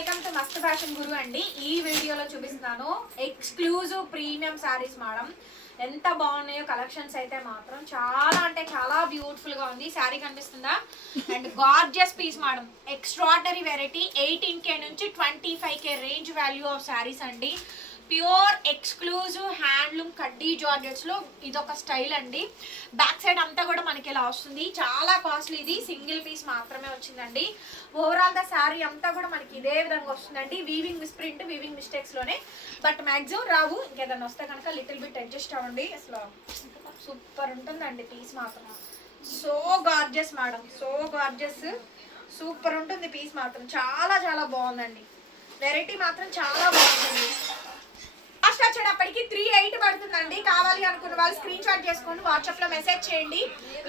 Welcome to Mast fashion Guru అండి. ఈ వీడియోలో చూపిస్తున్నాను ఎక్స్క్లూజివ్ ప్రీమియం శారీస్ మేడం. ఎంత బాగున్నాయో కలెక్షన్స్ అయితే మాత్రం చాలా అంటే చాలా బ్యూటిఫుల్గా ఉంది. శారీ కనిపిస్తుందా? And gorgeous piece madam. Extraordinary variety eighteen K నుంచి twenty five K range value of saris అండి. ప్యూర్ ఎక్స్క్లూజివ్ హ్యాండ్లూమ్ కడ్డీ జార్జెట్స్లో ఇదొక స్టైల్ అండి. బ్యాక్ సైడ్ అంతా కూడా మనకి ఇలా వస్తుంది. చాలా కాస్ట్లీ ఇది. సింగిల్ పీస్ మాత్రమే వచ్చిందండి. ఓవరాల్ ద శారీ అంతా కూడా మనకి ఇదే విధంగా వస్తుందండి. వీవింగ్ మిస్ ప్రింట్ వీవింగ్ మిస్టేక్స్లోనే. బట్ మ్యాక్సిమం రావు. ఇంకేదైనా వస్తే కనుక లిటిల్ బిట్ అడ్జస్ట్ అవ్వండి. అసలు సూపర్ ఉంటుందండి పీస్ మాత్రం. So gorgeous madam so gorgeous super ఉంటుంది పీస్ మాత్రం. చాలా చాలా బాగుందండి. వెరైటీ మాత్రం చాలా బాగుంటుంది లాస్ట్ వచ్చేటప్పటికి త్రీ ఎయిట్ పడుతుందండి. కావాలి అనుకున్న వాళ్ళు స్క్రీన్ షాట్ చేసుకోండి వాట్సాప్లో మెసేజ్ చేయండి.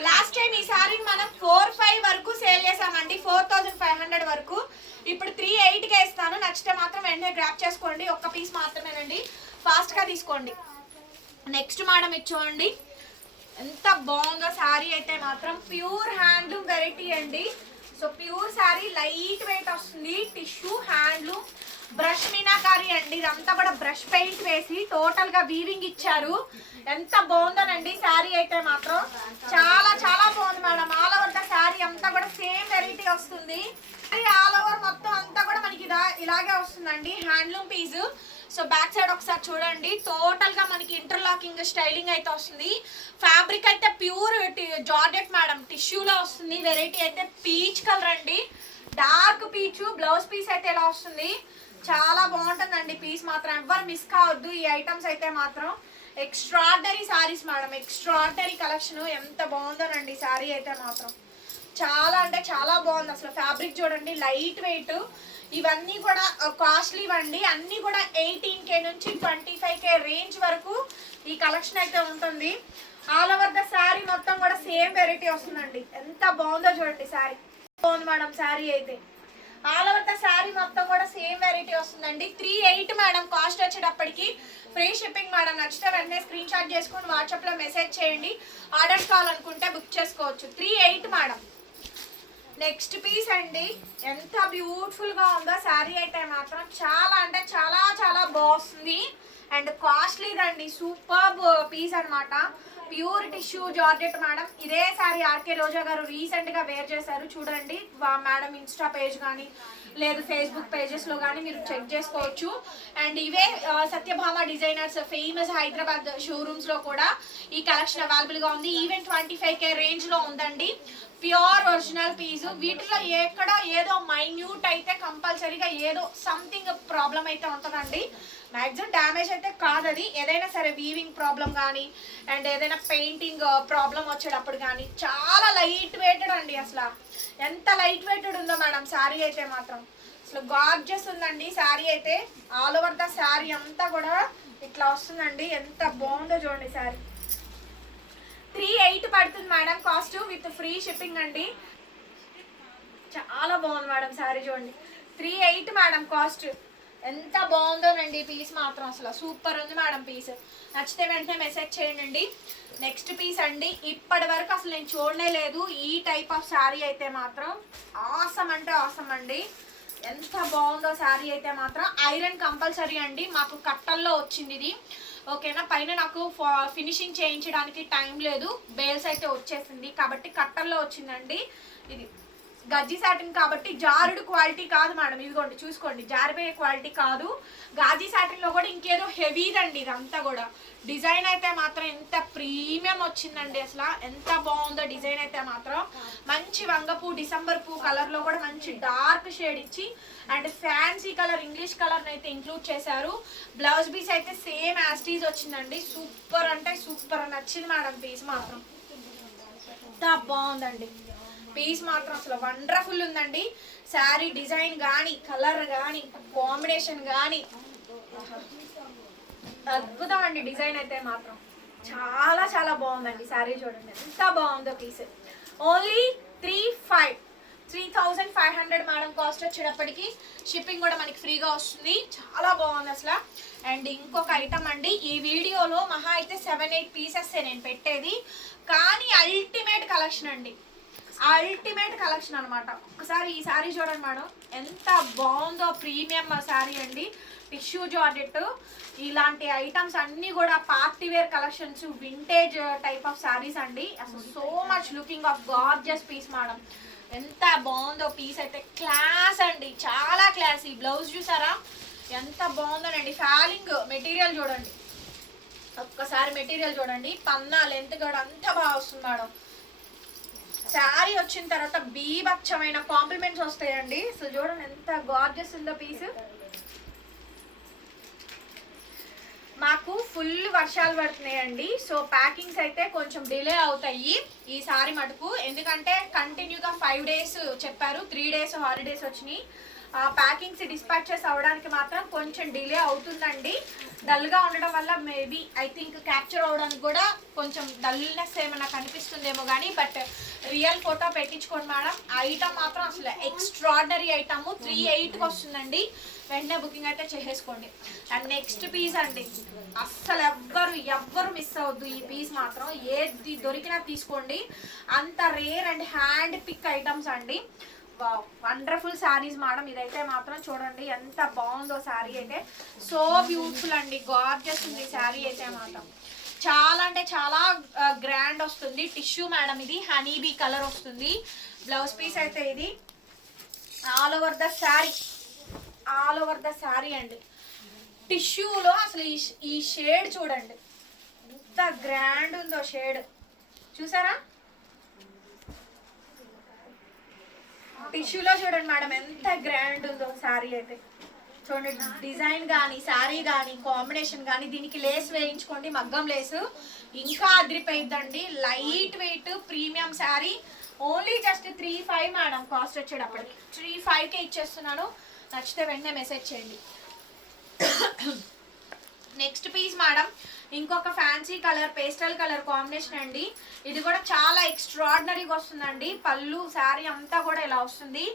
లాస్ట్ టైం ఈ మనం ఫోర్ ఫైవ్ వరకు సేల్ చేసామండి ఫోర్ థౌసండ్ ఫైవ్ హండ్రెడ్ వరకు. ఇప్పుడు త్రీ ఎయిట్ కే ఇస్తాను. నచ్చితే మాత్రం వెంటనే గ్రాప్ చేసుకోండి. ఒక్క పీస్ మాత్రమేనండి. ఫాస్ట్గా తీసుకోండి. నెక్స్ట్ మేడం ఇది చూడండి. ఎంత బాగుందో శారీ అయితే మాత్రం ప్యూర్ హ్యాండ్లూమ్ వెరైటీ అండి. So pure sari light weight వస్తుంది టిష్యూ హ్యాండ్లూమ్ బ్రష్ మీనాకారి అండి ఇదంతా కూడా బ్రష్ పెయింట్ వేసి టోటల్గా వీవింగ్ ఇచ్చారు. ఎంత బాగుందోనండి శారీ అయితే మాత్రం. చాలా చాలా బాగుంది madam. All over the sari అంతా కూడా సేమ్ వెరైటీ వస్తుంది. ఆల్ ఓవర్ మొత్తం అంతా కూడా మనకి ఇలా ఇలాగే వస్తుందండి. Handloom piece so back side ఒకసారి చూడండి. టోటల్గా మనకి ఇంటర్లాకింగ్ స్టైలింగ్ అయితే వస్తుంది. ఫ్యాబ్రిక్ అయితే ప్యూర్ జార్జెట్ మేడం టిష్యూలో వస్తుంది. వెరైటీ అయితే పీచ్ కలర్ అండి. డార్క్ పీచ్ బ్లౌజ్ పీస్ అయితే ఇలా వస్తుంది. చాలా బాగుంటుందండి పీస్ మాత్రం. ఎవ్వరు మిస్ కావద్దు. ఈ ఐటమ్స్ అయితే మాత్రం extraordinary sarees madam extraordinary collection ఎంత బాగుందోనండి సారీ అయితే మాత్రం. చాలా చాలా బాగుంది. అసలు ఫ్యాబ్రిక్ చూడండి లైట్ వెయిట్. ఇవన్నీ కూడా కాస్ట్లీ అండి అన్నీ కూడా ఎయిటీన్ కే నుంచి ట్వంటీ ఫైవ్ కే రేంజ్ వరకు ఈ కలెక్షన్ అయితే ఉంటుంది. ఆల్ ఓవర్ ద శారీ మొత్తం కూడా సేమ్ వెరైటీ వస్తుందండి. ఎంత బాగుందో చూడండి శారీ. బాగుంది మేడం శారీ అయితే. ఆల్ ఓవర్ ద శారీ మొత్తం కూడా సేమ్ వెరైటీ వస్తుందండి. త్రీ ఎయిట్ మేడం కాస్ట్ వచ్చేటప్పటికి ఫ్రీ షిప్పింగ్ మేడం నచ్చితే వెంటనే స్క్రీన్ షాట్ చేసుకొని వాట్సాప్లో మెసేజ్ చేయండి. ఆర్డర్స్ కావాలనుకుంటే బుక్ చేసుకోవచ్చు. Three eight madam. Next piece అండి. ఎంత బ్యూటిఫుల్గా ఉందో శారీ అయితే మాత్రం చాలా అంటే చాలా చాలా బాగుంది. అండ్ కాస్ట్లీదండి సూపర్ పీస్ అనమాట ప్యూర్ టిష్యూ జార్జెట్ మేడం. ఇదే శారీ ఆర్కే రోజా గారు రీసెంట్గా వేర్ చేశారు. చూడండి. వా- మేడం ఇన్స్టా పేజ్ కానీ లేదు ఫేస్బుక్ పేజెస్లో కానీ మీరు చెక్ చేసుకోవచ్చు. అండ్ ఇవే సత్యభామ డిజైనర్స్ ఫేమస్ హైదరాబాద్ షోరూమ్స్లో కూడా ఈ కలెక్షన్ అవైలబుల్గా ఉంది. ఈవెన్ ట్వంటీ ఫైవ్ కే రేంజ్లో ఉందండి. Pure original piece. వీటిలో ఎక్కడ ఏదో మైన్యూట్ అయితే కంపల్సరీగా ఏదో సంథింగ్ ప్రాబ్లం అయితే ఉంటుందండి. మ్యాక్సిమం డ్యామేజ్ అయితే కాదు అది ఏదైనా సరే వీవింగ్ ప్రాబ్లం కానీ అండ్ ఏదైనా పెయింటింగ్ ప్రాబ్లం uh, వచ్చేటప్పుడు కానీ చాలా లైట్ వెయిటెడ్ అండి అసలు. ఎంత లైట్ వెయిటెడ్ ఉందో మేడం శారీ అయితే మాత్రం. అసలు గార్జెస్ ఉందండి శారీ అయితే. ఆల్ ఓవర్ ద శారీ అంతా కూడా ఇట్లా వస్తుందండి. ఎంత బాగుందో చూడండి శారీ. త్రీ ఎయిట్ పడుతుంది madam cost with free shipping అండి. చాలా బాగుంది మేడం శారీ చూడండి. Three eight madam cost. ఎంత బాగుందోనండి పీస్ మాత్రం అసలు. సూపర్ ఉంది మేడం పీస్. నచ్చితే వెంటనే మెసేజ్ చేయండి. నెక్స్ట్ పీస్ అండి ఇప్పటి వరకు అసలు నేను చూడనే లేదు. ఈ టైప్ ఆఫ్ శారీ అయితే మాత్రం ఆసం అంటే ఆసం అండి. ఎంత బాగుందో శారీ అయితే మాత్రం ఐరన్ కంపల్సరీ అండి. మాకు కట్టల్లో వచ్చింది ఇది. ఓకేనా? పైన నాకు ఫినిషింగ్ చేయించడానికి టైం లేదు. బేల్స్ అయితే వచ్చేసింది. కాబట్టి కట్టల్లో వచ్చిందండి. ఇది గజ్జి సాటిన్ కాబట్టి జారుడు క్వాలిటీ కాదు మేడం. ఇదిగోండి చూసుకోండి. జారిపోయే క్వాలిటీ కాదు. గాజీ సాటిన్లో కూడా ఇంకేదో హెవీదండి ఇదంతా కూడా. డిజైన్ అయితే మాత్రం ఎంత ప్రీమియం వచ్చిందండి అసలు. ఎంత బాగుందో డిజైన్ అయితే మాత్రం. మంచి వంగపూ డిసెంబర్ పూ కలర్లో కూడా మంచి డార్క్ షేడ్ ఇచ్చి and fancy colour English colour అయితే ఇంక్లూడ్ చేశారు. బ్లౌజ్ పీస్ అయితే సేమ్ యాస్టీజ్ వచ్చిందండి. సూపర్ అంటే సూపర్ నచ్చింది మేడం పీస్ మాత్రం. ఎంత బాగుందండి. పీస్ మాత్రం అసలు వండర్ఫుల్ ఉందండి. శారీ డిజైన్ కానీ కలర్ కానీ కాంబినేషన్ కానీ అద్భుతం అండి డిజైన్ అయితే మాత్రం. చాలా చాలా బాగుందండి శారీ చూడండి. ఎంత బాగుందో piece. Only three five three thousand five hundred madam cost వచ్చేటప్పటికి షిప్పింగ్ కూడా మనకి ఫ్రీగా వస్తుంది. చాలా బాగుంది అసలు. అండ్ ఇంకొక ఐటమ్ అండి ఈ వీడియోలో మహా అయితే సెవెన్ ఎయిట్ పీసెస్ నేను పెట్టేది. కానీ అల్టిమేట్ కలెక్షన్ అండి. అల్టిమేట్ కలెక్షన్ అన్నమాట. ఒకసారి ఈ శారీ చూడండి మేడం. ఎంత బాగుందో ప్రీమియం శారీ అండి. టిష్యూ జార్జెట్ ఇలాంటి ఐటమ్స్ అన్ని కూడా party wear collections vintage type of sarees అండి. అసలు so much looking of gorgeous piece madam. ఎంత బాగుందో పీస్ అయితే క్లాస్ అండి. చాలా క్లాస్ ఈ బ్లౌజ్ చూసారా? ఎంత బాగుందోనండి. ఫ్యాలింగ్ మెటీరియల్ చూడండి. ఒక్కసారి మెటీరియల్ చూడండి. పన్నా లెంత్ కూడా అంత బాగా వస్తుంది మేడం. శారీ వచ్చిన తర్వాత బీభత్సమైన కాంప్లిమెంట్స్ వస్తాయండి. సో చూడండి ఎంత గార్జెస్ ఉందో పీస్ మాకు ఫుల్ వర్షాలు పడుతున్నాయండి. సో ప్యాకింగ్స్ అయితే కొంచెం డిలే అవుతాయి ఈ మటుకు. ఎందుకంటే కంటిన్యూగా ఫైవ్ డేస్ చెప్పారు. త్రీ డేస్ హాలిడేస్ వచ్చినాయి. ప్యాకింగ్స్ డిస్పాచెస్ అవ్వడానికి మాత్రం కొంచెం డిలే అవుతుందండి. డల్గా ఉండడం వల్ల మేబీ ఐ థింక్ క్యాప్చర్ అవ్వడానికి కూడా కొంచెం డల్నెస్ ఏమైనా కనిపిస్తుందేమో కానీ బట్ రియల్ ఫోటో పెట్టించుకోండి మేడం. ఐటమ్ మాత్రం అసలు ఎక్స్ట్రాడనరీ ఐటమ్. త్రీ ఎయిట్కి వస్తుందండి. వెంటనే బుకింగ్ అయితే చేసేసుకోండి. అండ్ నెక్స్ట్ పీస్ అండి. అస్సలు ఎవ్వరు ఎవ్వరు మిస్ అవ్వద్దు ఈ పీస్ మాత్రం. ఏది దొరికినా తీసుకోండి. అంత rare and hand pick items అండి. Wonderful sarees madam. ఇదైతే మాత్రం చూడండి ఎంత బాగుందో శారీ అయితే. సో బ్యూటిఫుల్ అండి గార్జెస్ ఉంది శారీ అయితే మాత్రం. చాలా అంటే చాలా గ్రాండ్ వస్తుంది. టిష్యూ మేడం ఇది హనీబీ కలర్ వస్తుంది. బ్లౌజ్ పీస్ అయితే ఇది. All over the sari all over the sari అండి. టిష్యూలో అసలు ఈ ఈ షేడ్ చూడండి. ఎంత గ్రాండ్ ఉందో షేడ్ చూసారా? టిష్యూలో చూడండి మేడం ఎంత గ్రాండ్ ఉందో శారీ అయితే. చూడండి డిజైన్ కానీ శారీ కానీ కాంబినేషన్ కానీ దీనికి లేస్ వేయించుకోండి మగ్గం లేసు. ఇంకా అదిరిపోయిద్దండి light weight premium sari. Only just three five madam cost వచ్చేటప్పటికి. త్రీ ఫైవ్కే ఇచ్చేస్తున్నాను. నచ్చితే వెంటనే మెసేజ్ చేయండి. నెక్స్ట్ పీస్ మేడం ఇంకొక fancy colour pastel colour combination అండి. ఇది కూడా చాలా ఎక్స్ట్రాడినరీగా వస్తుందండి. పళ్ళు శారీ అంతా కూడా ఇలా వస్తుంది.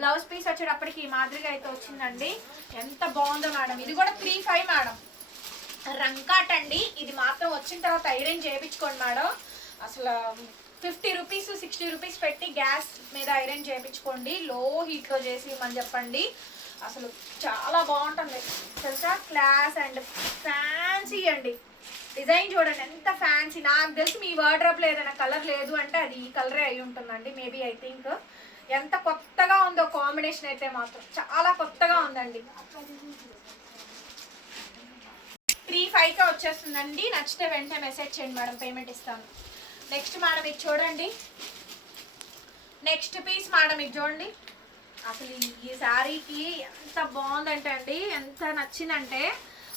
బ్లౌజ్ పీస్ వచ్చేటప్పటికి ఈ మాదిరిగా అయితే వచ్చిందండి. ఎంత బాగుందో మేడం ఇది కూడా త్రీ ఫైవ్ మేడం రంకాట్ అండి. ఇది మాత్రం వచ్చిన తర్వాత ఐరన్ చేయించుకోండి మేడం అసలు ఫిఫ్టీ రూపీస్ సిక్స్టీ రూపీస్ పెట్టి గ్యాస్ మీద ఐరన్ చేయించుకోండి లో హీట్లో చేసి ఇవ్వమని చెప్పండి. అసలు చాలా బాగుంటుంది. తెలుసా? క్లాస్ అండ్ ఫ్యాన్సీ అండి. డిజైన్ చూడండి ఎంత ఫ్యాన్సీ. నాకు తెలిసి మీ వార్డ్రోబ్లో ఏదైనా కలర్ లేదు అంటే అది ఈ కలరే అయి ఉంటుందండి మేబీ ఐ థింక్ ఎంత కొత్తగా ఉందో కాంబినేషన్ అయితే మాత్రం చాలా కొత్తగా ఉందండి. త్రీ ఫైవ్కే వచ్చేస్తుందండి. నచ్చితే వెంటనే మెసేజ్ చేయండి మేడం పేమెంట్ ఇస్తాను. నెక్స్ట్ మేడం ఇది చూడండి. నెక్స్ట్ పీస్ మేడం ఇది చూడండి. అసలు ఈ- శారీకి ఎంత బాగుందంటే అండి ఎంత నచ్చిందంటే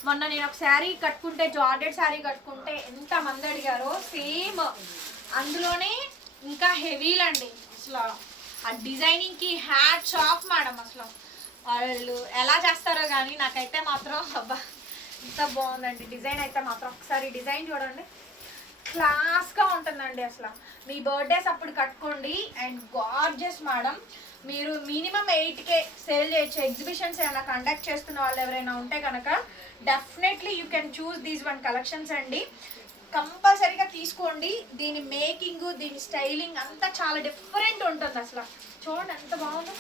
మొన్న నేను ఒక శారీ కట్టుకుంటే జార్డెడ్ శారీ కట్టుకుంటే ఎంత మంది అడిగారో సేమ్. అందులోనే ఇంకా హెవీలండి అసలు. ఆ డిజైనింగ్కి హ్యాట్ షాప్ మేడం అసలు. వాళ్ళు ఎలా చేస్తారో కానీ నాకైతే మాత్రం అబ్బా ఎంత బాగుందండి. డిజైన్ అయితే మాత్రం ఒకసారి డిజైన్ చూడండి. క్లాస్గా ఉంటుందండి అసలు. మీ బర్త్డేస్ అప్పుడు కట్టుకోండి. అండ్ గార్జెస్ మేడం మీరు మినిమం ఎయిట్కే సేల్ చేయొచ్చు ఎగ్జిబిషన్స్ ఏమైనా కండక్ట్ చేస్తున్న వాళ్ళు ఎవరైనా ఉంటే కనుక definitely you can choose these one collections అండి. కంపల్సరీగా తీసుకోండి. దీని మేకింగ్ దీని స్టైలింగ్ అంతా చాలా డిఫరెంట్ ఉంటుంది అసలు. చూడండి ఎంత బాగుందో.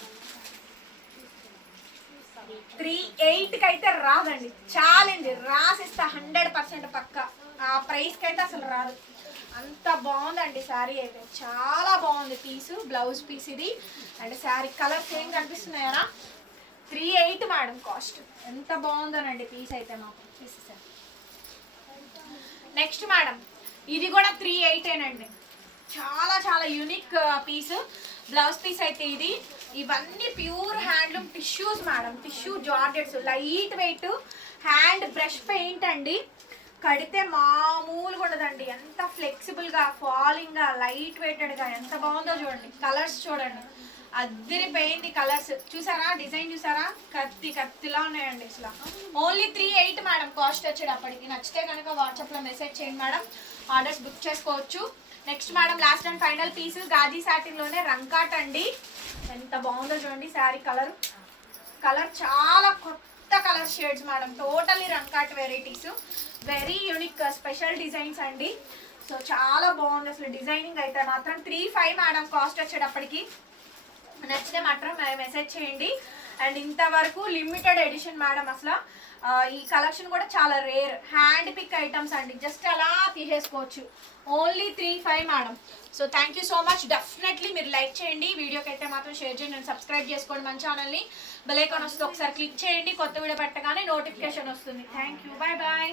త్రీ ఎయిట్కి అయితే రాదండి. ఛాలెంజ్ రాసిస్తా. హండ్రెడ్ పర్సెంట్ పక్క. ఆ ప్రైస్కి అయితే అసలు రాదు. అంత బాగుందండి శారీ అయితే. చాలా బాగుంది పీసు బ్లౌజ్ పీస్ ఇది. అండ్ శారీ కలర్స్ ఏం కనిపిస్తున్నాయరా త్రీ ఎయిట్ మేడం కాస్ట్ ఎంత బాగుందోనండి పీస్ అయితే మాకు. తీసేసారు నెక్స్ట్ మేడం ఇది కూడా త్రీ ఎయిటేనండి చాలా చాలా యూనిక్ పీస్ బ్లౌజ్ పీస్ అయితే ఇది. ఇవన్నీ pure handloom tissues madam tissue georgettes. Light weight hand brush paint అండి. కడితే మామూలుగా ఉండదండి ఎంత ఫ్లెక్సిబుల్గా ఫాలింగ్గా లైట్ వెయిటెడ్గా ఎంత బాగుందో చూడండి. కలర్స్ చూడండి. అద్దరిపోయింది కలర్స్. చూసారా? డిజైన్ చూసారా? కత్తి కత్తిలా ఉన్నాయండి అసలు. Only three eight madam cost వచ్చేటప్పటికి. నచ్చితే కనుక వాట్సాప్లో మెసేజ్ చేయండి మేడం. ఆర్డర్స్ బుక్ చేసుకోవచ్చు. Next madam last and final piece Ghazi సాటిన్లోనే రంకాట్ అండి ఎంత బాగుందో చూడండి శారీ కలర్. కలర్ చాలా కొత్త కొత్త colour shades madam. Totally రంకాట్ varieties very unique special designs అండి. సో చాలా బాగుంది అసలు డిజైనింగ్ అయితే. మాత్రం త్రీ ఫైవ్ మేడం కాస్ట్ వచ్చేటప్పటికి. నచ్చితే మాత్రం uh, మెసేజ్ చేయండి. అండ్ ఇంతవరకు లిమిటెడ్ ఎడిషన్ మేడం అసలు. ఈ కలెక్షన్ కూడా చాలా రేర్. హ్యాండ్ పిక్ ఐటమ్స్ అండి. జస్ట్ అలా తీసేసుకోవచ్చు. Only three five madam. So thank you so much. Definitely మీరు లైక్ చేయండి. వీడియోకి అయితే మాత్రం షేర్ చేయండి అండ్ సబ్స్క్రైబ్ చేసుకోండి మన ఛానల్ని. బెల్ వస్తుంది ఒకసారి క్లిక్ చేయండి. కొత్త వీడియో పెట్టగానే నోటిఫికేషన్ వస్తుంది. Thank you. Bye bye